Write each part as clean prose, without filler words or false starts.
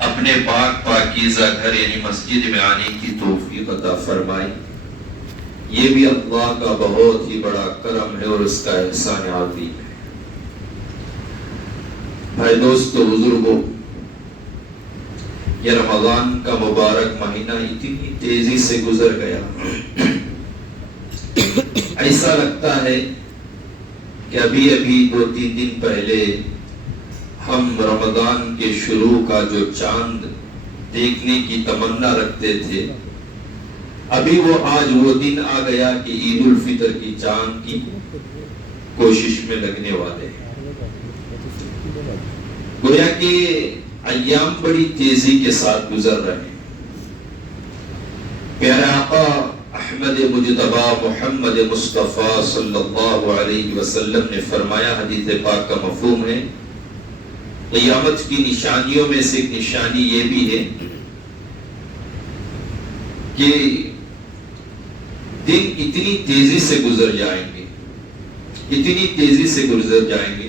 اپنے پاک پاکیزہ گھر یعنی مسجد میں آنے کی توفیق عطا فرمائی۔ یہ بھی اللہ کا بہت ہی بڑا کرم ہے اور اس کا احسان عظیم ہے۔ بھائی دوستو، بزرگوں، یہ رمضان کا مبارک مہینہ اتنی تیزی سے گزر گیا، ایسا لگتا ہے کہ ابھی 2-3 دن پہلے ہم رمضان کے شروع کا جو چاند دیکھنے کی تمنا رکھتے تھے، ابھی آج وہ دن آ گیا کہ عید الفطر کی چاند کی کوشش میں لگنے والے ہیں۔ گویا کہ ایام بڑی تیزی کے ساتھ گزر رہے ہیں۔ پیارے آقا احمد مجتبی محمد مصطفیٰ صلی اللہ علیہ وسلم نے فرمایا، حدیث پاک کا مفہوم ہے، قیامت کی نشانیوں میں سے ایک نشانی یہ بھی ہے کہ دن اتنی تیزی سے گزر جائیں گے، اتنی تیزی سے گزر جائیں گے،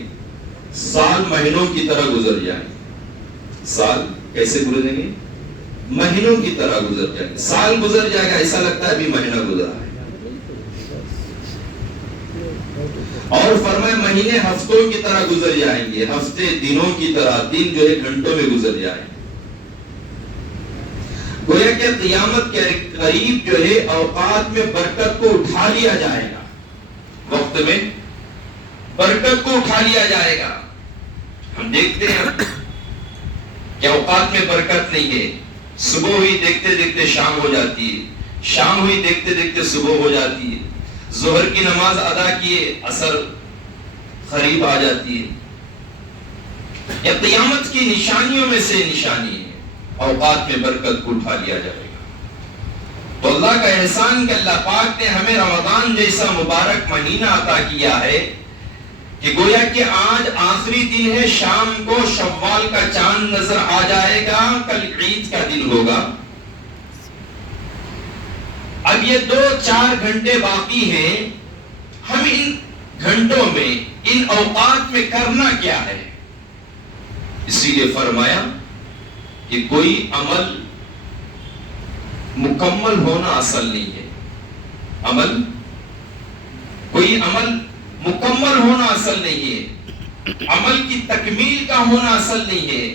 سال مہینوں کی طرح گزر جائیں گے۔ سال کیسے گزریں گے؟ مہینوں کی طرح گزر جائیں گے۔ سال گزر جائے گا، ایسا لگتا ہے ابھی مہینہ گزرا ہے۔ اور فرمائے مہینے ہفتوں کی طرح گزر جائیں گے، ہفتے دنوں کی طرح، دن جو ہے گھنٹوں میں گزر جائیں گے۔ گویا کہ قیامت کے قریب جو ہے اوقات میں برکت کو اٹھا لیا جائے گا، وقت میں برکت کو اٹھا لیا جائے گا۔ ہم دیکھتے ہیں کہ اوقات میں برکت نہیں ہے، صبح ہوئی دیکھتے دیکھتے شام ہو جاتی ہے، شام ہوئی دیکھتے دیکھتے صبح ہو جاتی ہے، ظہر کی نماز ادا کیے عصر قریب آ جاتی ہے۔ یہ قیامت کی نشانیوں میں سے نشانی ہے، اوقات میں برکت کو اٹھا لیا جائے گا۔ تو اللہ کا احسان کہ اللہ پاک نے ہمیں رمضان جیسا مبارک مہینہ عطا کیا ہے کہ گویا کہ آج آخری دن ہے، شام کو شوال کا چاند نظر آ جائے گا، کل عید کا دن ہوگا۔ اب یہ 2-4 گھنٹے باقی ہیں، ہم ان گھنٹوں میں، ان اوقات میں کرنا کیا ہے؟ اسی لیے فرمایا کہ کوئی عمل مکمل ہونا اصل نہیں ہے، کوئی عمل مکمل ہونا اصل نہیں ہے، عمل کی تکمیل کا ہونا اصل نہیں ہے،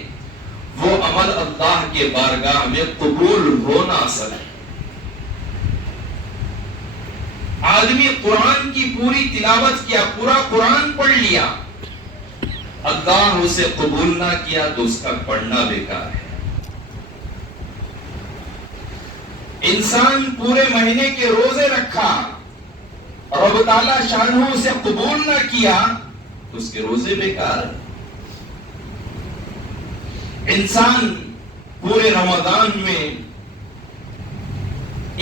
وہ عمل اللہ کے بارگاہ میں قبول ہونا اصل ہے۔ آدمی قرآن کی پوری تلاوت کیا، پورا قرآن پڑھ لیا، اللہ اسے قبول نہ کیا تو اس کا پڑھنا بیکار ہے۔ انسان پورے مہینے کے روزے رکھا، رب تعالیٰ شانہ اسے قبول نہ کیا تو اس کے روزے بیکار ہیں۔ انسان پورے رمضان میں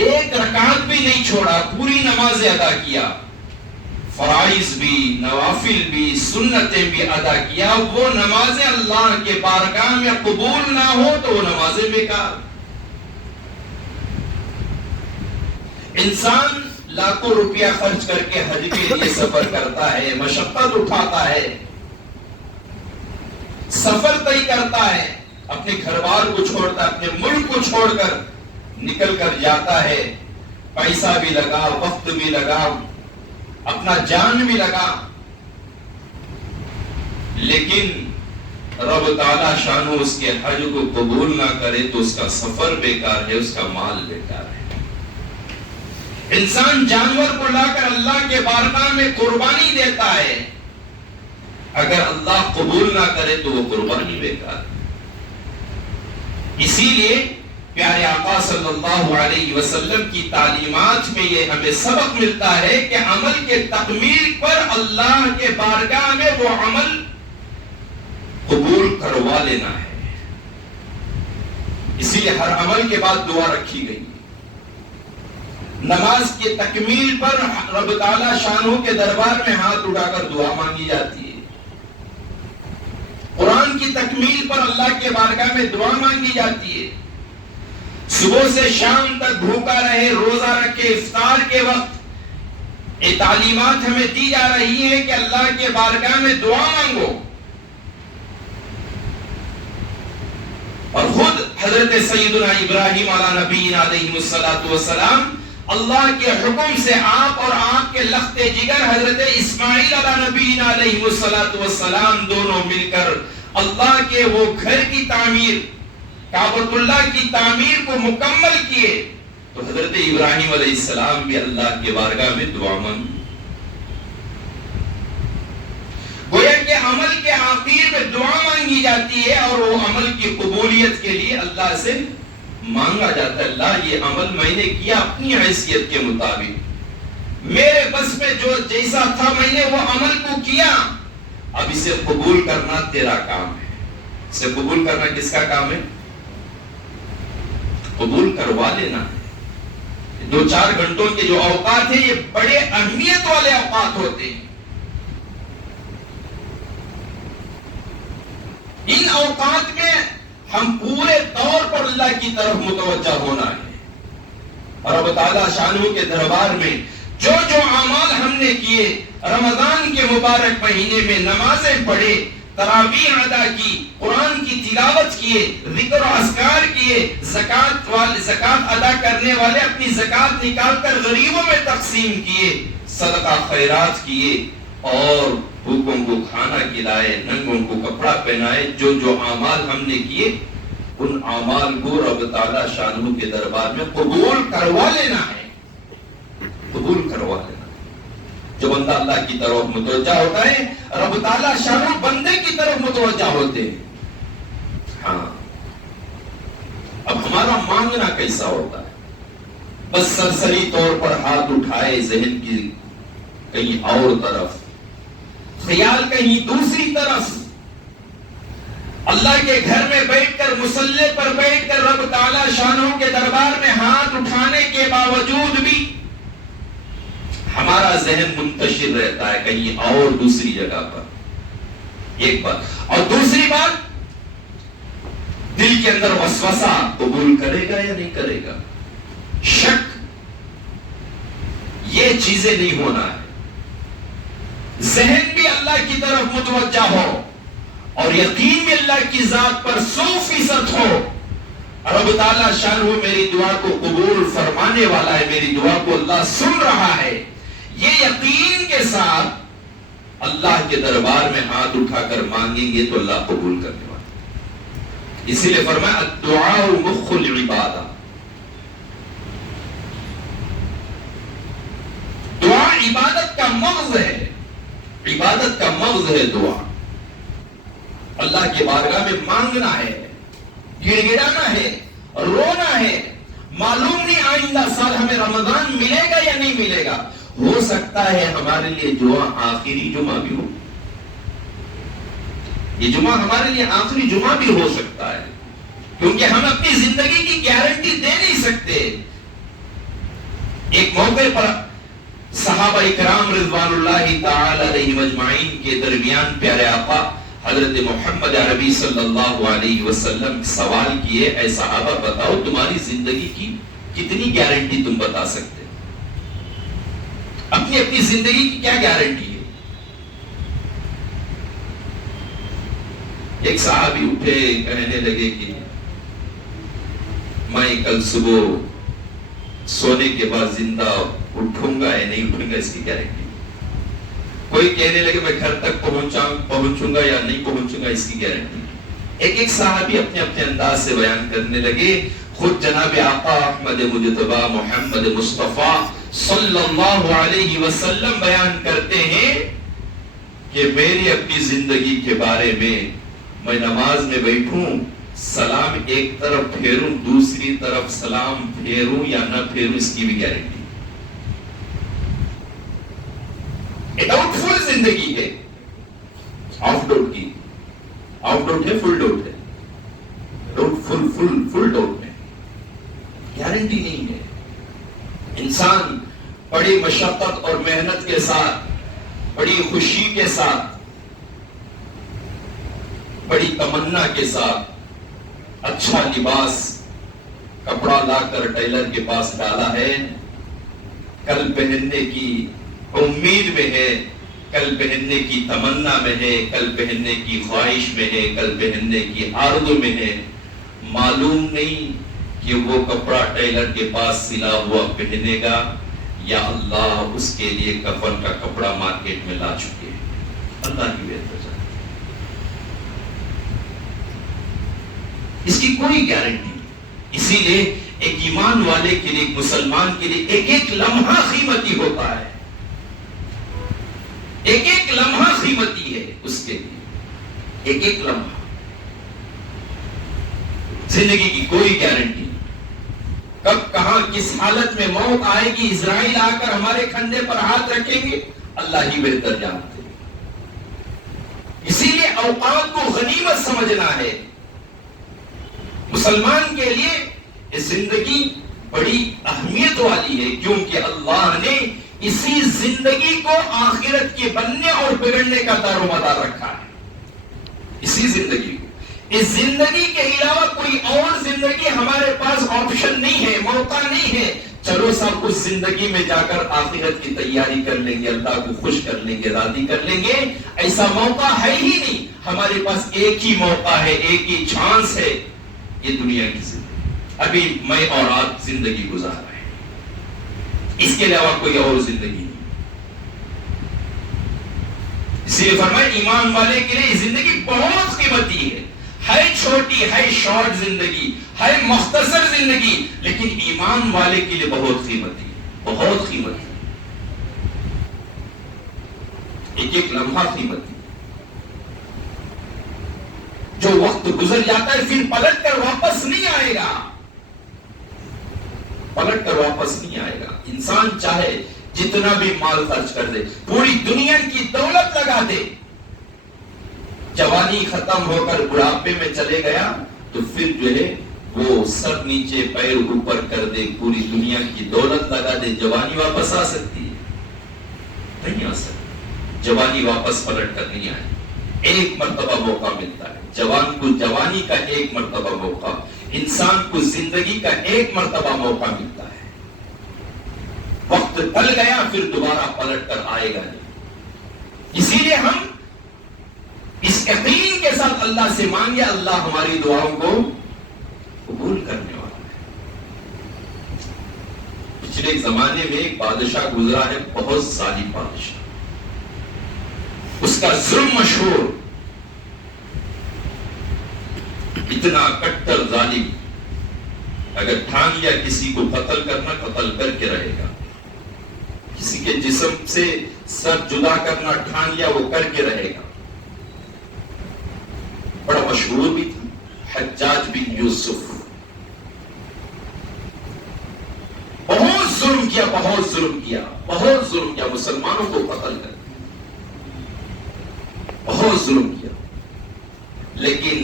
ایک رکعت بھی نہیں چھوڑا، پوری نمازیں ادا کیا، فرائض بھی، نوافل بھی، سنتیں بھی ادا کیا، وہ نمازیں اللہ کے بارگاہ میں قبول نہ ہو تو وہ نمازیں بیکار۔ انسان لاکھوں روپیہ خرچ کر کے حج کے لیے سفر کرتا ہے، مشقت اٹھاتا ہے، سفر طے کرتا ہے، اپنے گھر بار کو چھوڑ کر، اپنے ملک کو چھوڑ کر نکل کر جاتا ہے، پیسہ بھی لگا، وقت بھی لگا، اپنا جان بھی لگا، لیکن رب تعالیٰ شانہ اس کے حج کو قبول نہ کرے تو اس کا سفر بیکار ہے، اس کا مال بیکار ہے۔ انسان جانور کو لا کر اللہ کے بارگاہ میں قربانی دیتا ہے، اگر اللہ قبول نہ کرے تو وہ قربانی بیکار ہے۔ اسی لیے پیارے آقا صلی اللہ علیہ وسلم کی تعلیمات میں یہ ہمیں سبق ملتا ہے کہ عمل کے تکمیل پر اللہ کے بارگاہ میں وہ عمل قبول کروا لینا ہے۔ اسی لیے ہر عمل کے بعد دعا رکھی گئی۔ نماز کی تکمیل پر رب تعالیٰ شانہ کے دربار میں ہاتھ اٹھا کر دعا مانگی جاتی ہے۔ قرآن کی تکمیل پر اللہ کے بارگاہ میں دعا مانگی جاتی ہے۔ صبح سے شام تک بھوکا رہے، روزہ رکھے، افطار کے وقت یہ تعلیمات ہمیں دی جا رہی ہیں کہ اللہ کے بارگاہ میں دعا مانگو۔ اور خود حضرت سیدنا ابراہیم علی نبینا علیہ الصلوۃ والسلام اللہ کے حکم سے آپ اور آپ کے لخت جگر حضرت اسماعیل علی نبینا علیہ الصلوۃ والسلام دونوں مل کر اللہ کے وہ گھر کی تعمیر، کعبۃ اللہ کی تعمیر کو مکمل کیے. تو حضرت ابراہیم علیہ السلام بھی اللہ کے بارگاہ میں دعا مانگی. گویا کہ عمل کے آخر میں دعا مانگی جاتی ہے اور وہ عمل کی قبولیت کے لیے اللہ سے مانگا جاتا ہے. اللہ یہ عمل میں نے کیا اپنی حیثیت کے مطابق، میرے بس میں جو جیسا تھا میں نے وہ عمل کو کیا، اب اسے قبول کرنا تیرا کام ہے. اسے قبول کرنا کس کا کام ہے؟ قبول کروا لینا ہے. 2-4 گھنٹوں کے جو اوقات ہیں یہ بڑے اہمیت والے اوقات ہوتے ہیں. ان اوقات میں ہم پورے طور پر اللہ کی طرف متوجہ ہونا ہے اور رب تعالیٰ شانہ کے دربار میں جو جو اعمال ہم نے کیے، رمضان کے مبارک مہینے میں نمازیں پڑھے، تراویح ادا کی، قرآن کی تلاوت کیے، ذکر و اذکار کیے، زکات ادا کرنے والے اپنی زکات نکال کر غریبوں میں تقسیم کیے، صدقہ خیرات کیے اور بھوکوں کو کھانا کھلائے، ننگوں کو کپڑا پہنائے. جو جو اعمال ہم نے کیے ان اعمال کو رب تعالیٰ شانہ کے دربار میں قبول کروا لینا ہے. قبول کروا لینا. جو بندہ اللہ کی طرف متوجہ ہوتا ہے رب تعالیٰ شانہ بندے کی طرف متوجہ ہوتے ہیں. ہاں اب ہمارا مانگنا کیسا ہوتا ہے؟ بس سرسری طور پر ہاتھ اٹھائے، ذہن کی کہیں اور طرف، خیال کہیں دوسری طرف. اللہ کے گھر میں بیٹھ کر، مصلی پر بیٹھ کر رب تعالیٰ شانہ کے دربار میں ہاتھ اٹھانے کے باوجود بھی ہمارا ذہن منتشر رہتا ہے کہیں اور دوسری جگہ پر. ایک بات. اور دوسری بات، دل کے اندر وسوسہ، قبول کرے گا یا نہیں کرے گا، شک، یہ چیزیں نہیں ہونا ہے. ذہن بھی اللہ کی طرف متوجہ ہو اور یقین بھی اللہ کی ذات پر 100% ہو. رب تعالیٰ شانہ میری دعا کو قبول فرمانے والا ہے، میری دعا کو اللہ سن رہا ہے. یہ یقین کے ساتھ اللہ کے دربار میں ہاتھ اٹھا کر مانگیں گے تو اللہ قبول کرنے والا. اسی لیے فرمایا الدعاء مخ العبادہ. دعا عبادت کا مغز ہے. عبادت کا مغز ہے دعا. اللہ کے بارگاہ میں مانگنا ہے، گڑ گڑانا ہے، رونا ہے. معلوم نہیں آئندہ سال ہمیں رمضان ملے گا یا نہیں ملے گا. ہو سکتا ہے ہمارے لیے جمعہ آخری جمعہ بھی ہو. یہ جمعہ ہمارے لیے آخری جمعہ بھی ہو سکتا ہے، کیونکہ ہم اپنی زندگی کی گارنٹی دے نہیں سکتے. ایک موقع پر صحابہ اکرام رضوان اللہ تعالی علیہم اجمعین کے درمیان پیارے آقا حضرت محمد عربی صلی اللہ علیہ وسلم سوال کیے، اے صحابہ بتاؤ تمہاری زندگی کی کتنی گارنٹی تم بتا سکتے؟ اپنی اپنی زندگی کی کیا گارنٹی ہے؟ ایک صحابی اٹھے، کہنے لگے کہ میں کل صبح سونے کے بعد زندہ اٹھوں گا یا نہیں اٹھوں گا، اس کی گارنٹی. کوئی کہنے لگے میں گھر تک پہنچوں گا یا نہیں پہنچوں گا، اس کی گارنٹی. ایک صحابی اپنے اپنے انداز سے بیان کرنے لگے. خود جناب آقا احمد مجتبی محمد مصطفیٰ صلی اللہ علیہ وسلم بیان کرتے ہیں کہ میری اپنی زندگی کے بارے میں نماز میں بیٹھوں، سلام ایک طرف پھیروں، دوسری طرف سلام پھیروں یا نہ پھیروں، اس کی بھی گارنٹی. ڈاؤٹ فل زندگی ہے، آف ڈاؤٹ کی، آف ڈاؤٹ ہے، فل ڈاؤٹ ہے. ڈاؤٹ فل ڈاؤٹ میں گارنٹی نہیں ہے. انسان بڑی مشقت اور محنت کے ساتھ، بڑی خوشی کے ساتھ، بڑی تمنا کے ساتھ اچھا لباس کپڑا لا کر ٹیلر کے پاس ڈالا ہے، کل پہننے کی امید میں ہے، کل پہننے کی تمنا میں ہے، کل پہننے کی خواہش میں ہے، کل پہننے کی آرزو میں ہے. معلوم نہیں کہ وہ کپڑا ٹیلر کے پاس سلا ہوا پہنے گا یا اللہ اس کے لیے کفن کا کپڑا مارکیٹ میں لا چکے ہیں. اللہ کی بہتر جانتا. اس کی کوئی گارنٹی نہیں. اسی لیے ایک ایمان والے کے لیے، ایک مسلمان کے لیے ایک ایک لمحہ قیمتی ہوتا ہے. ایک ایک لمحہ قیمتی ہے اس کے لیے. ایک ایک لمحہ. زندگی کی کوئی گارنٹی نہیں. کب کہاں کس حالت میں موت آئے گی، اسرائیل آ کر ہمارے کھندے پر ہاتھ رکھیں گے، اللہ ہی بہتر جانتے. اسی لیے اوقات کو غنیمت سمجھنا ہے. مسلمان کے لیے یہ زندگی بڑی اہمیت والی ہے، کیونکہ اللہ نے اسی زندگی کو آخرت کے بننے اور بگڑنے کا دار و مدار رکھا ہے. اسی زندگی کو، اس زندگی کے علاوہ کوئی اور زندگی ہمارے پاس آپشن نہیں ہے، موقع نہیں ہے. چلو سب اس زندگی میں جا کر آخرت کی تیاری کر لیں گے، اللہ کو خوش کر لیں گے، راضی کر لیں گے. ایسا موقع ہے ہی نہیں. ہمارے پاس ایک ہی موقع ہے، ایک ہی چانس ہے، یہ دنیا کی زندگی. ابھی میں اور آپ زندگی گزار رہے ہیں، اس کے علاوہ کوئی اور زندگی نہیں. اس لیے فرمایا ایمان والے کے لیے زندگی بہت قیمتی ہے. ہے چھوٹی، ہے شارٹ زندگی، ہے مختصر زندگی، لیکن ایمان والے کے لیے بہت قیمتی ہے، بہت قیمتی. ایک ایک لمحہ قیمتی. جو وقت گزر جاتا ہے پھر پلٹ کر واپس نہیں آئے گا. پلٹ کر واپس نہیں آئے گا. انسان چاہے جتنا بھی مال خرچ کر دے، پوری دنیا کی دولت لگا دے، جوانی ختم ہو کر بڑھاپے میں چلے گیا تو پھر جو ہے وہ سر نیچے پیر اوپر کر دے، پوری دنیا کی دولت لگا دے، جوانی واپس آ سکتی ہے؟ نہیں آ سکتی. جوانی واپس پلٹ کر نہیں آئے. ایک مرتبہ موقع ملتا ہے. جوان کو جوانی کا ایک مرتبہ موقع، انسان کو زندگی کا ایک مرتبہ موقع ملتا ہے. وقت ٹل گیا پھر دوبارہ پلٹ کر آئے گا نہیں. اسی لیے ہم اس یقین کے ساتھ اللہ سے مانگے، اللہ ہماری دعاؤں کو قبول کرنے والا ہے. پچھلے زمانے میں ایک بادشاہ گزرا ہے، بہت ظالم بادشاہ. اس کا ظلم مشہور، اتنا کٹر ظالم، اگر ٹھان لیا کسی کو قتل کرنا، قتل کر کے رہے گا. کسی کے جسم سے سر جدا کرنا ٹھان لیا، وہ کر کے رہے گا. بڑا مشہور بھی تھا، حجاج بن یوسف. بہت ظلم کیا، بہت ظلم کیا، بہت ظلم کیا، مسلمانوں کو قتل کر بہت ظلم کیا. لیکن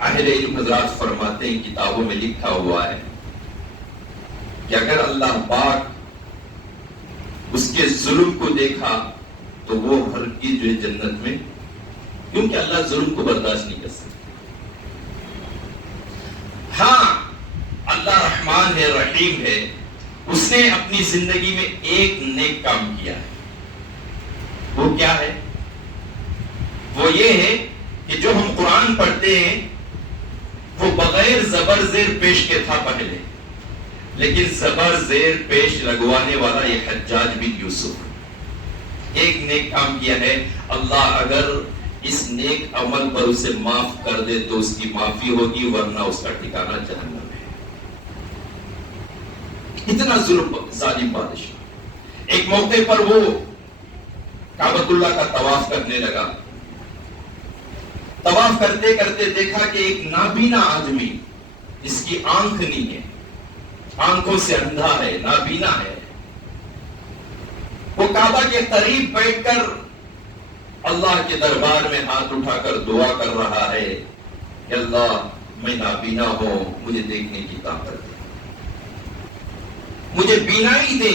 اہل علم حضرات فرماتے ہیں، کتابوں میں لکھا ہوا ہے کہ اگر اللہ پاک اس کے ظلم کو دیکھا تو وہ ہرگز جو ہے جنت میں، کیونکہ اللہ ظلم کو برداشت نہیں کر سکتا. ہاں اللہ رحمان ہے، رحیم ہے. اس نے اپنی زندگی میں ایک نیک کام کیا ہے. وہ کیا ہے؟ وہ یہ ہے کہ جو ہم قرآن پڑھتے ہیں وہ بغیر زبر زیر پیش کے تھا پہلے، لیکن زبر زیر پیش لگوانے والا یہ حجاج بن یوسف. ایک نیک کام کیا ہے، اللہ اگر اس نیک عمل پر اسے معاف کر دے تو اس کی معافی ہوگی، ورنہ اس کا ٹھکانہ جہنم ہے. اتنا ظالم بادشاہ. ایک موقع پر وہ کعبۃ اللہ کا طواف کرنے لگا. طواف کرتے کرتے دیکھا کہ ایک نابینا آدمی، اس کی آنکھ نہیں ہے، آنکھوں سے اندھا ہے، نابینا ہے. وہ کعبہ کے قریب بیٹھ کر اللہ کے دربار میں ہاتھ اٹھا کر دعا کر رہا ہے کہ اللہ میں نابینا ہوں، مجھے دیکھنے کی طاقت دے، مجھے بینائی دے.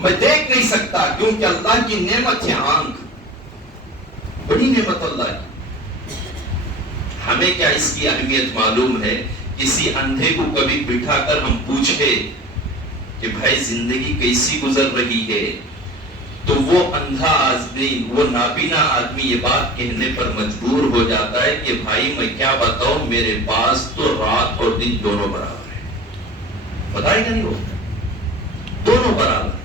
میں دیکھ نہیں سکتا کیونکہ اللہ کی نعمت ہے آنکھ، بڑی نعمت اللہ کی. ہمیں کیا اس کی اہمیت معلوم ہے؟ کسی اندھے کو کبھی بٹھا کر ہم پوچھے کہ بھائی زندگی کیسی گزر رہی ہے، تو وہ اندھا آدمی، وہ نابینا آدمی یہ بات کہنے پر مجبور ہو جاتا ہے کہ بھائی میں کیا بتاؤں، میرے پاس تو رات اور دن دونوں برابر ہیں. بتائے گا نہیں وہ دونوں برابر.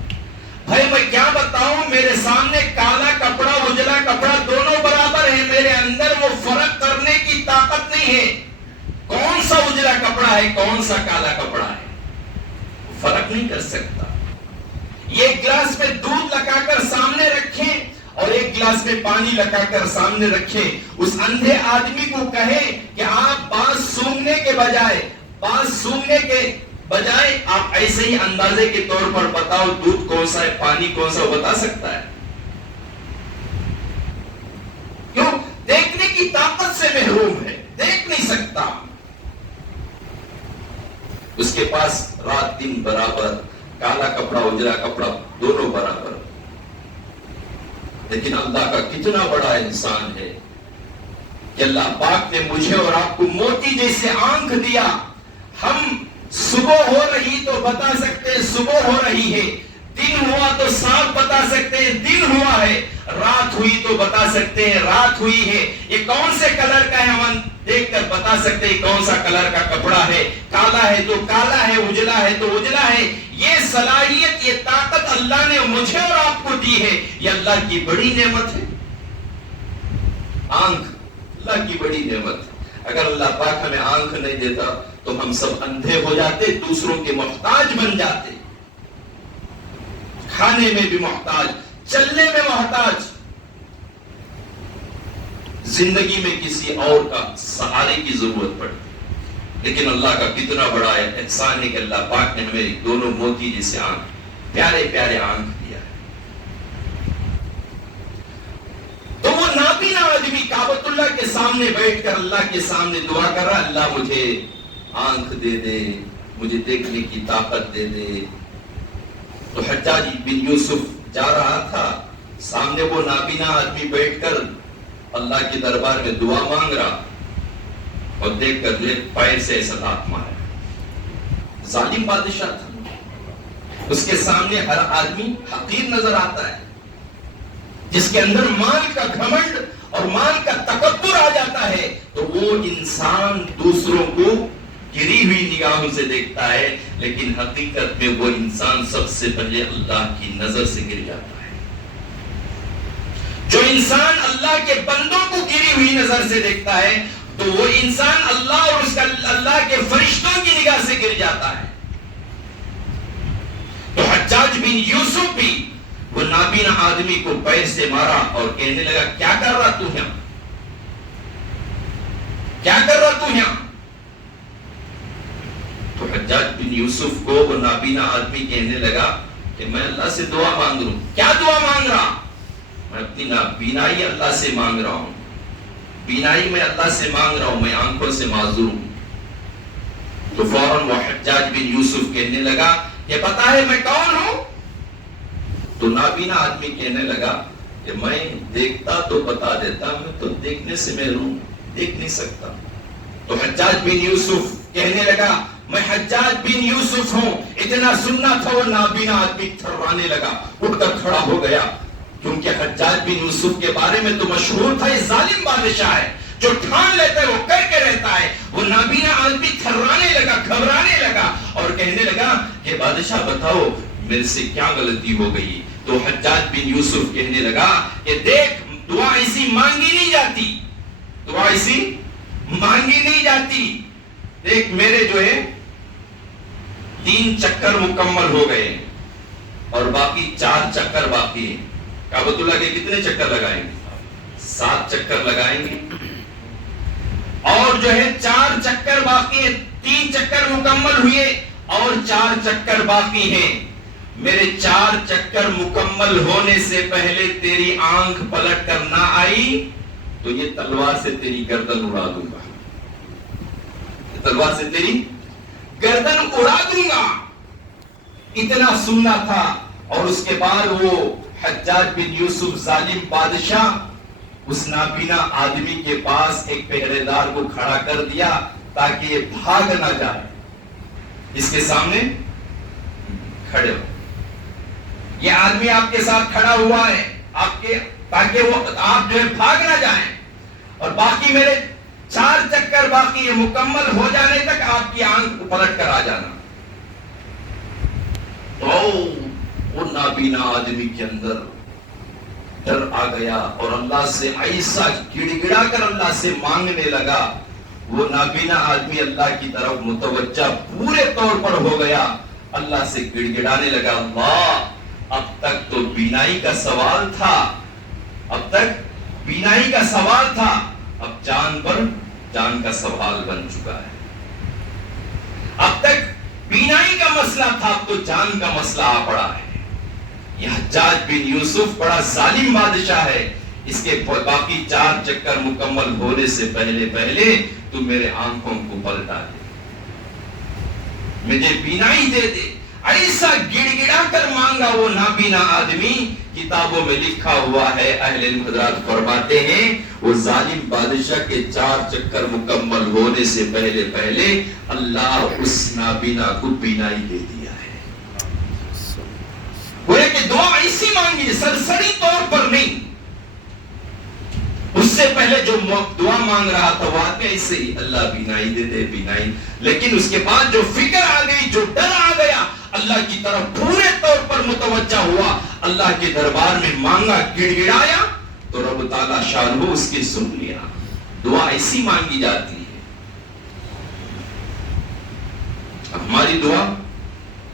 بھائی میں کیا بتاؤں، میرے سامنے کالا کپڑا اجلا کپڑا دونوں برابر ہیں، میرے اندر وہ فرق کرنے کی طاقت نہیں ہے. کون سا اجلا کپڑا ہے کون سا کالا کپڑا ہے فرق نہیں کر سکتا. ایک گلاس میں دودھ لگا کر سامنے رکھیں اور ایک گلاس میں پانی لگا کر سامنے رکھیں. اس اندھے آدمی کو کہیں کہ آپ بانس سونگنے کے بجائے آپ ایسے ہی اندازے کے طور پر بتاؤ دودھ کون سا ہے پانی کون سا، بتا سکتا ہے؟ کیوں؟ دیکھنے کی طاقت سے محروم ہے، دیکھ نہیں سکتا. اس کے پاس رات دن برابر، کالا کپڑا اجلا کپڑا دونوں برابر. لیکن اللہ کا کتنا بڑا انسان ہے کہ اللہ پاک نے مجھے اور آپ کو موتی جیسے آنکھ دیا. ہم صبح ہو رہی تو بتا سکتے ہیں صبح ہو رہی ہے، دن ہوا تو صاف بتا سکتے ہیں دن ہوا ہے، رات ہوئی تو بتا سکتے ہیں رات ہوئی ہے. یہ کون سے کلر کا ہے ہم دیکھ کر بتا سکتے ہیں کون سا کلر کا کپڑا ہے، کالا ہے تو کالا ہے، اجلا ہے تو اجلا ہے. یہ صلاحیت یہ طاقت اللہ نے مجھے اور آپ کو دی ہے، یہ اللہ کی بڑی نعمت ہے. آنکھ اللہ کی بڑی نعمت ہے. اگر اللہ پاک ہمیں آنکھ نہیں دیتا تو ہم سب اندھے ہو جاتے، دوسروں کے محتاج بن جاتے، کھانے میں بھی محتاج، چلنے میں محتاج، زندگی میں کسی اور کا سہارے کی ضرورت پڑتی. لیکن اللہ کا کتنا بڑا احسان ہے کہ اللہ پاک نے ہمیں دونوں موتی جیسے آنکھ، پیارے پیارے آنکھ دیا ہے. تو وہ نابینا آدمی کعبۃ اللہ کے سامنے بیٹھ کر اللہ کے سامنے دعا کر رہا، اللہ مجھے آنکھ دے دے، مجھے دیکھنے کی طاقت دے دے. تو حجاج بن یوسف جا رہا تھا، سامنے وہ نابینا آدمی بیٹھ کر اللہ کے دربار میں دعا مانگ رہا اور دیکھ کر جو پیر سے ایسا لات مارا. ظالم بادشاہ تھا، اس کے سامنے ہر آدمی حقیر نظر آتا ہے. جس کے اندر مال کا گھمنڈ اور مال کا تکبر آ جاتا ہے تو وہ انسان دوسروں کو گری ہوئی نگاہوں سے دیکھتا ہے، لیکن حقیقت میں وہ انسان سب سے پہلے اللہ کی نظر سے گر جاتا ہے. جو انسان اللہ کے بندوں کو گری ہوئی نظر سے دیکھتا ہے تو وہ انسان اللہ اور اس کا اللہ کے فرشتوں کی نگاہ سے گر جاتا ہے. تو حجاج بن یوسف بھی وہ نابینا آدمی کو پیر سے مارا اور کہنے لگا کیا کر رہا تو یہاں، کیا کر رہا تو یہاں. تو حجاج بن یوسف کو وہ نابینا آدمی کہنے لگا کہ میں اللہ سے دعا مانگ رہا ہوں. کیا دعا مانگ رہا؟ میں اپنی بینائی اللہ سے مانگ رہا ہوں، بینائی میں اللہ سے مانگ رہا ہوں، میں آنکھوں سے معذور ہوں. تو فوراً وہ حجاج بن یوسف کہنے لگا کہ پتا ہے میں کون ہوں؟ تو نابینا آدمی کہنے لگا کہ میں دیکھتا تو بتا دیتا، میں تو دیکھنے سے محروم، دیکھ نہیں سکتا. تو حجاج بن یوسف کہنے لگا میں حجاج بن یوسف ہوں. اتنا سننا تھا وہ نابینا آدمی تھروانے لگا، اٹھ کر کھڑا ہو گیا، کیونکہ حجاج بن یوسف کے بارے میں تو مشہور تھا یہ ظالم بادشاہ ہے، جو ٹھان لیتا ہے وہ کر کے رہتا ہے. وہ نابینا آدمی تھروانے لگا، گھبرانے لگا اور کہنے لگا کہ بادشاہ بتاؤ میرے سے کیا غلطی ہو گئی. تو حجاج بن یوسف کہنے لگا کہ دیکھ دعا ایسی مانگی نہیں جاتی، دعا ایسی مانگی نہیں جاتی. دیکھ میرے جو ہے 3 چکر مکمل ہو گئے اور باقی 4 چکر باقی ہیں. کعبۃ اللہ کے کتنے چکر لگائیں گے؟ 7 چکر لگائیں گے اور جو ہے 4 چکر باقی ہیں. 3 چکر مکمل ہوئے اور 4 چکر باقی ہیں. میرے 4 چکر مکمل ہونے سے پہلے تیری آنکھ پلٹ کر نہ آئی تو یہ تلوار سے تیری گردن اڑا دوں گا، تلوار سے تیری گردن اڑا دوں گا. اتنا سننا تھا. اور اس کے بعد وہ حجاج بن یوسف ظالم بادشاہ اس نابینا آدمی کے پاس ایک پہرے دار کو کھڑا کر دیا تاکہ یہ بھاگ نہ جائے. اس کے سامنے کھڑے ہو. یہ آدمی آپ کے ساتھ کھڑا ہوا ہے آپ کے تاکہ وہ آپ جو ہے بھاگ نہ جائیں، اور باقی میرے 4 چکر باقی ہے، مکمل ہو جانے تک آپ کی آنکھ پلٹ کر آ جانا۔ تو وہ نابینا آدمی کے اندر ڈر آ گیا اور اللہ سے ایسا گڑ گڑا کر اللہ سے مانگنے لگا۔ وہ نابینا آدمی اللہ کی طرف متوجہ پورے طور پر ہو گیا، اللہ سے گڑ گڑانے لگا، اللہ اب تک تو بینائی کا سوال تھا، اب تک بینائی کا سوال تھا، اب جان کا سوال بن چکا ہے۔ اب تک بینائی کا مسئلہ تھا، اب تو جان کا مسئلہ آ پڑا ہے۔ یہ حجاج بن یوسف بڑا ظالم بادشاہ ہے، اس کے باقی 4 چکر مکمل ہونے سے پہلے تو میرے آنکھوں کو پلٹا دے، مجھے بینائی دے دے۔ ایسا گڑ گڑا کر مانگا وہ نابینا آدمی، کتابوں میں لکھا ہوا ہے، اہل علم حضرات فرماتے ہیں وہ ظالم بادشاہ کے 4 چکر مکمل ہونے سے پہلے اللہ اس نابینا کو بینائی دے دیا ہے۔ گویا کہ دعا ایسی مانگی سرسری طور پر نہیں، اس سے پہلے جو دعا مانگ رہا تھا وہ آدمی ایسے ہی اللہ بینائی دے دے بینائی، لیکن اس کے بعد جو فکر آ گئی، جو ڈر آ گیا، اللہ کی طرف پورے طور پر متوجہ ہوا، اللہ کے دربار میں مانگا، گڑ گڑایا، تو رب تعالیٰ شانہ اس کی سن لیا۔ دعا ایسی مانگی جاتی ہے۔ ہماری دعا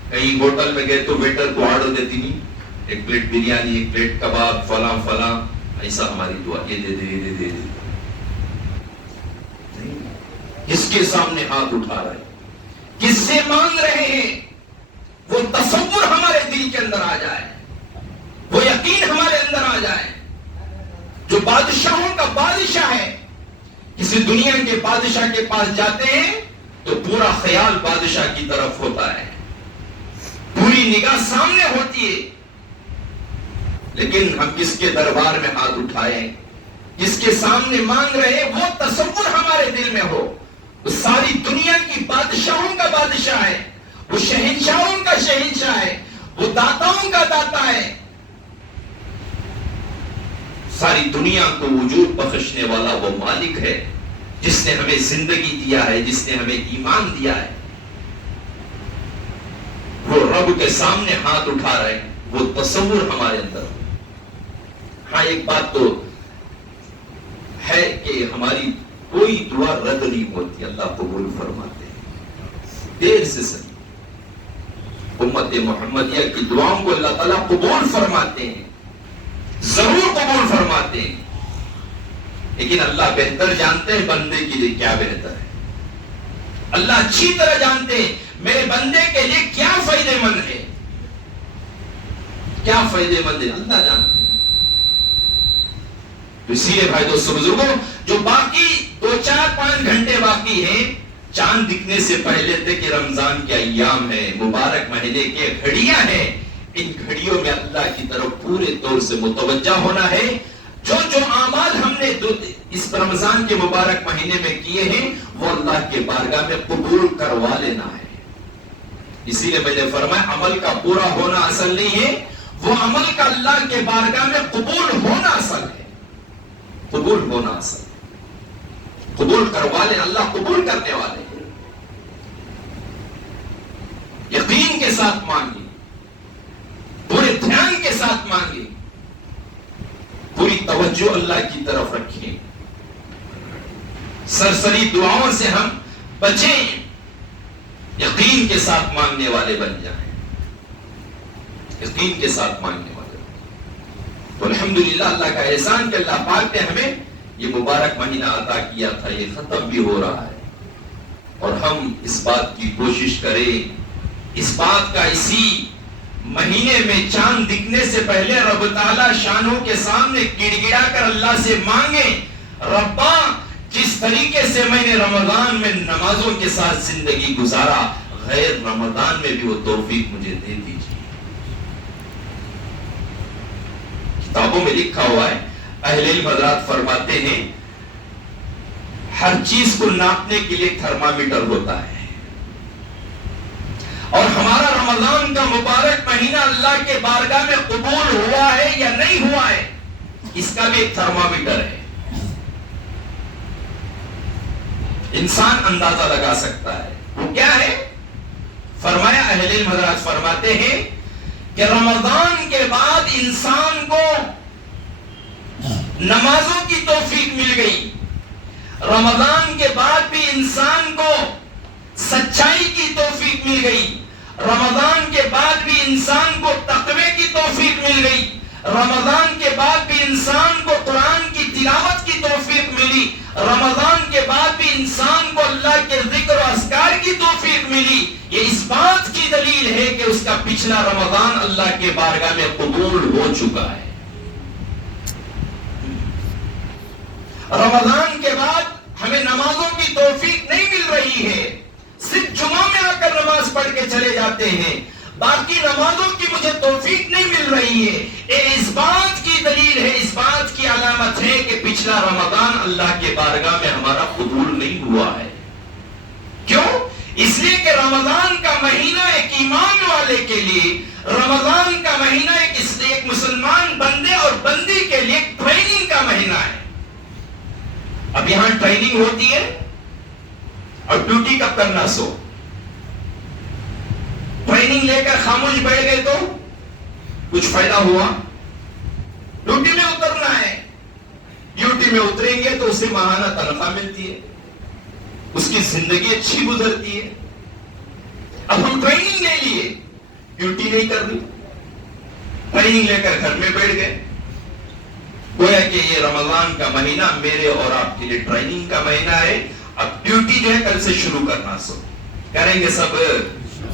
کہیں ہوٹل میں گئے تو ویٹر کو آرڈر دیتی نہیں، 1 پلیٹ بریانی، 1 پلیٹ کباب، فلاں فلاں، ایسا ہماری دعا یہ دے دے یہ دے دے۔ کس کے سامنے ہاتھ اٹھا رہے ہیں، کس سے مانگ رہے ہیں، وہ تصور ہمارے دل کے اندر آ جائے، وہ یقین ہمارے اندر آ جائے۔ جو بادشاہوں کا بادشاہ ہے، کسی دنیا کے بادشاہ کے پاس جاتے ہیں تو پورا خیال بادشاہ کی طرف ہوتا ہے، پوری نگاہ سامنے ہوتی ہے، لیکن ہم کس کے دربار میں ہاتھ اٹھائیں، جس کے سامنے مانگ رہے وہ تصور ہمارے دل میں ہو، وہ ساری دنیا کی بادشاہوں کا بادشاہ ہے، وہ شہنشاہوں کا شہنشاہ ہے، وہ داتاؤں کا داتا ہے، ساری دنیا کو وجود بخشنے والا وہ مالک ہے، جس نے ہمیں زندگی دیا ہے، جس نے ہمیں ایمان دیا ہے۔ وہ رب کے سامنے ہاتھ اٹھا رہے ہیں، وہ تصور ہمارے اندر۔ ہاں ایک بات تو ہے کہ ہماری کوئی دعا رد نہیں ہوتی، اللہ قبول فرماتے ہیں، دیر سے صحیح۔ امت محمدیہ کی دعاؤں کو اللہ تعالیٰ قبول فرماتے ہیں، ضرور قبول فرماتے ہیں، لیکن اللہ بہتر جانتے ہیں بندے کے لیے کیا بہتر ہے۔ اللہ اچھی طرح جانتے ہیں میرے بندے کے لیے کیا فائدے مند ہے، کیا فائدے مند ہے، اللہ جانتے ہیں۔ اسی لیے بھائی دوستو بزرگوں، جو باقی 2-4-5 گھنٹے باقی ہیں، چاند دکھنے سے پہلے تھے کہ رمضان کے ایام ہے، مبارک مہینے کے گھڑیاں ہیں، ان گھڑیوں میں اللہ کی طرف پورے طور سے متوجہ ہونا ہے۔ جو اعمال ہم نے اس رمضان کے مبارک مہینے میں کیے ہیں وہ اللہ کے بارگاہ میں قبول کروا لینا ہے۔ اسی لیے میں نے فرمایا عمل کا پورا ہونا اصل نہیں ہے، وہ عمل کا اللہ کے بارگاہ میں قبول ہونا اصل ہے، قبول ہونا اصل ہے، قبول کروا لے، اللہ قبول کرنے والے ہیں۔ یقین کے ساتھ مانگی، پورے دھیان کے ساتھ مانگی، پوری توجہ اللہ کی طرف رکھیں، سرسری دعاؤں سے ہم بچیں، یقین کے ساتھ مانگنے والے بن جائیں، یقین کے ساتھ مانگنے والے۔ تو الحمدللہ اللہ کا احسان کہ اللہ پاک نے ہمیں یہ مبارک مہینہ عطا کیا تھا، یہ ختم بھی ہو رہا ہے، اور ہم اس بات کی کوشش کریں، اس بات کا اسی مہینے میں چاند دکھنے سے پہلے رب تعالیٰ شانوں کے سامنے گڑ گڑا کر اللہ سے مانگیں، ربا جس طریقے سے میں نے رمضان میں نمازوں کے ساتھ زندگی گزارا، غیر رمضان میں بھی وہ توفیق مجھے دے دیجیے۔ کتابوں میں لکھا ہوا ہے، اہل علم حضرات فرماتے ہیں ہر چیز کو ناپنے کے لیے تھرمامیٹر ہوتا ہے، اور ہمارا رمضان کا مبارک مہینہ اللہ کے بارگاہ میں قبول ہوا ہے یا نہیں ہوا ہے، اس کا بھی ایک تھرمامیٹر ہے، انسان اندازہ لگا سکتا ہے۔ وہ کیا ہے؟ فرمایا، اہل علم حضرات فرماتے ہیں کہ رمضان کے بعد انسان کو نمازوں کی توفیق مل گئی، رمضان کے بعد بھی انسان کو سچائی کی توفیق مل گئی، رمضان کے بعد بھی انسان کو تقوی کی توفیق مل گئی، رمضان کے بعد بھی انسان کو قرآن کی تلاوت کی توفیق ملی، رمضان کے بعد بھی انسان کو اللہ کے ذکر و اذکار کی توفیق ملی۔ یہ اس بات کی دلیل ہے کہ اس کا پچھلا رمضان اللہ کے بارگاہ میں قبول ہو چکا ہے۔ رمضان کے بعد ہمیں نمازوں کی توفیق نہیں مل رہی ہے، صرف جمعہ میں آ کر نماز پڑھ کے چلے جاتے ہیں، باقی نمازوں کی مجھے توفیق نہیں مل رہی ہے۔ یہ اس بات کی دلیل ہے، اس بات کی علامت ہے کہ پچھلا رمضان اللہ کے بارگاہ میں ہمارا قبول نہیں ہوا ہے۔ کیوں؟ اس لیے کہ رمضان کا مہینہ ایک ایمان والے کے لیے، رمضان کا مہینہ ایک مسلمان بندے اور بندی کے لیے ٹریننگ کا مہینہ ہے۔ اب یہاں ٹریننگ ہوتی ہے اور ڈیوٹی کب کرنا سو، ٹریننگ لے کر خاموش بیٹھ گئے تو کچھ فائدہ ہوا؟ ڈیوٹی میں اترنا ہے، ڈیوٹی میں اتریں گے تو اسے ماہانہ تنخواہ ملتی ہے، اس کی زندگی اچھی گزرتی ہے۔ اب ہم ٹریننگ لے لیے، ڈیوٹی نہیں کرنی، ٹریننگ لے کر گھر میں بیٹھ گئے، گویا کہ یہ رمضان کا مہینہ میرے اور آپ کے لیے ٹریننگ کا مہینہ ہے۔ اب ڈیوٹی جو ہے کل سے شروع کرنا سو کریں گے، سب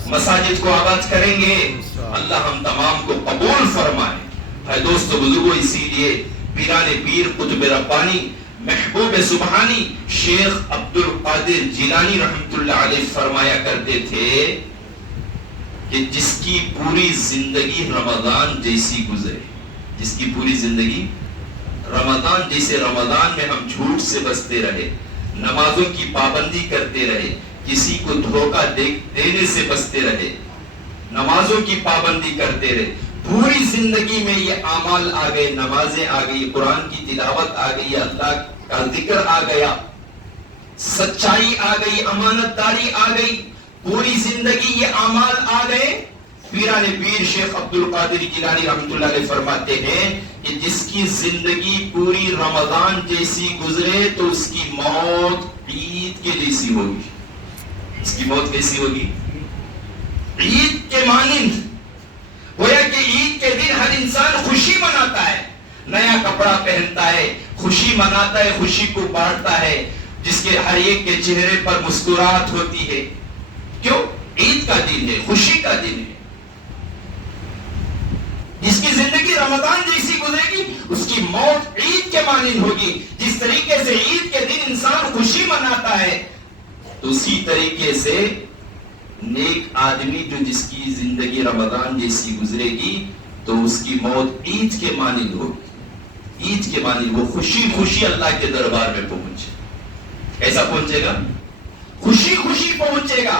مساجد کو آباد کریں گے، اللہ ہم تمام کو قبول فرمائے۔ ہے دوستو بزرگو، اسی لیے پیران پیر قطب ربانی محبوب سبحانی شیخ عبد القادر جیلانی رحمت اللہ علیہ فرمایا کرتے تھے کہ جس کی پوری زندگی رمضان جیسی گزرے، جس کی پوری زندگی رمضان جیسے، رمضان میں ہم جھوٹ سے بچتے رہے، نمازوں کی پابندی کرتے رہے، کسی کو دھوکہ دینے سے بچتے رہے، نمازوں کی پابندی کرتے رہے، پوری زندگی میں یہ اعمال آ گئے، نمازیں آ گئی، قرآن کی تلاوت آ گئی، اللہ کا ذکر آ گیا، سچائی آ گئی، امانت داری آ گئی، پوری زندگی یہ اعمال آ گئے۔ پیران پیر شیخ عبد القادر جیلانی رحمت اللہ علیہ فرماتے ہیں کہ جس کی زندگی پوری رمضان جیسی گزرے تو اس کی موت عید کے جیسی ہوگی۔ اس کی موت کیسی ہوگی؟ عید کے مانند۔ گویا کہ عید کے دن ہر انسان خوشی مناتا ہے، نیا کپڑا پہنتا ہے، خوشی مناتا ہے، خوشی کو بانٹتا ہے، جس کے ہر ایک کے چہرے پر مسکراہٹ ہوتی ہے۔ کیوں؟ عید کا دن ہے، خوشی کا دن ہے۔ جس کی زندگی رمضان جیسی گزرے گی اس کی موت عید کے مانند ہوگی۔ جس طریقے سے عید کے دن انسان خوشی مناتا ہے تو اسی طریقے سے نیک آدمی جو جس کی زندگی رمضان جیسی گزرے گی تو اس کی موت عید کے مانند ہوگی، عید کے مانند۔ وہ خوشی خوشی اللہ کے دربار میں پہنچے، ایسا پہنچے گا، خوشی خوشی پہنچے گا،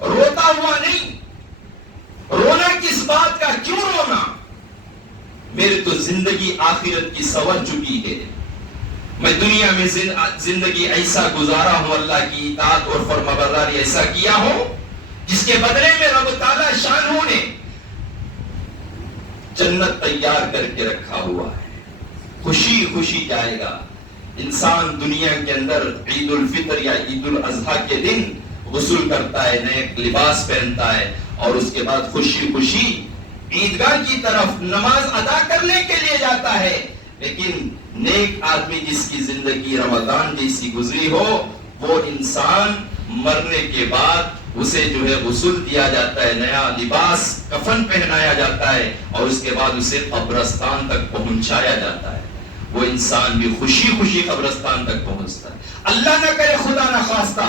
روتا ہوا نہیں۔ رونا کس بات کا؟ کیوں رونا؟ میری تو زندگی آخرت کی سنور چکی ہے، میں دنیا میں زندگی ایسا گزارا ہوں، اللہ کی اطاعت اور فرمانبرداری ایسا کیا ہوں جس کے بدلے میں رب تعالیٰ شانہ نے جنت تیار کر کے رکھا ہوا ہے۔ خوشی خوشی جائے گا انسان دنیا کے اندر۔ عید الفطر یا عید الاضحیٰ کے دن غسل کرتا ہے، نئے لباس پہنتا ہے اور اس کے بعد خوشی خوشی عیدگاہ کی طرف نماز ادا کرنے کے لیے جاتا ہے۔ لیکن نیک آدمی جس کی زندگی رمضان جیسی گزری ہو، وہ انسان مرنے کے بعد اسے جو ہے غسل دیا جاتا ہے، نیا لباس کفن پہنایا جاتا ہے اور اس کے بعد اسے قبرستان تک پہنچایا جاتا ہے۔ وہ انسان بھی خوشی خوشی قبرستان تک پہنچتا ہے۔ اللہ نہ کرے، خدا نہ خواستہ،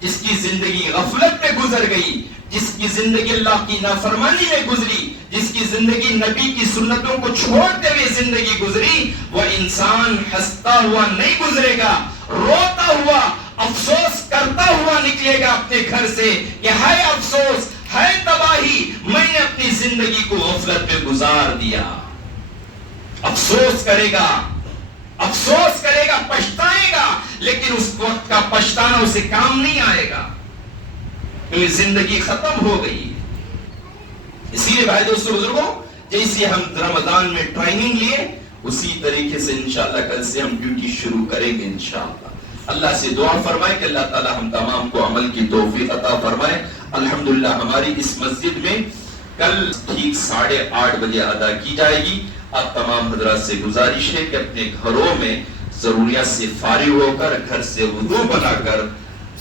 جس کی زندگی غفلت میں گزر گئی، جس کی زندگی اللہ کی نافرمانی میں گزری، جس کی زندگی نبی کی سنتوں کو چھوڑتے ہوئے زندگی گزری، وہ انسان ہنستا ہوا نہیں گزرے گا، روتا ہوا، افسوس کرتا ہوا نکلے گا اپنے گھر سے کہ ہائے افسوس، ہے تباہی، میں نے اپنی زندگی کو غفلت میں گزار دیا. افسوس کرے گا، افسوس کرے گا، پچھتائے گا، لیکن اس وقت کا پچھتانا اسے کام نہیں آئے گا کیونکہ زندگی ختم ہو گئی. اسی لیے بھائی دوستو بزرگوں، جیسے ہم رمضان میں ٹریننگ لیے اسی طریقے سے انشاءاللہ کل سے ہم ڈیوٹی شروع کریں گے انشاءاللہ. اللہ سے دعا فرمائے کہ اللہ تعالی ہم تمام کو عمل کی توفیق عطا فرمائے. الحمدللہ ہماری اس مسجد میں کل ٹھیک 8:30 بجے ادا کی جائے گی. آپ تمام حضرات سے گزارش ہے کہ اپنے گھروں میں ضروریات سے فارغ ہو کر گھر سے وضو بنا کر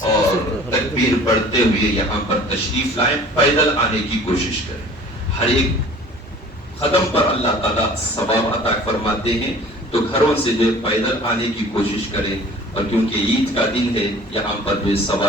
اور تکبیر پڑھتے ہوئے یہاں پر تشریف لائیں. پیدل آنے کی کوشش کریں. ہر ایک قدم پر اللہ تعالیٰ ثواب عطا فرماتے ہیں، تو گھروں سے جو پیدل آنے کی کوشش کریں، اور کیونکہ عید کا دن ہے یہاں پر جو ثواب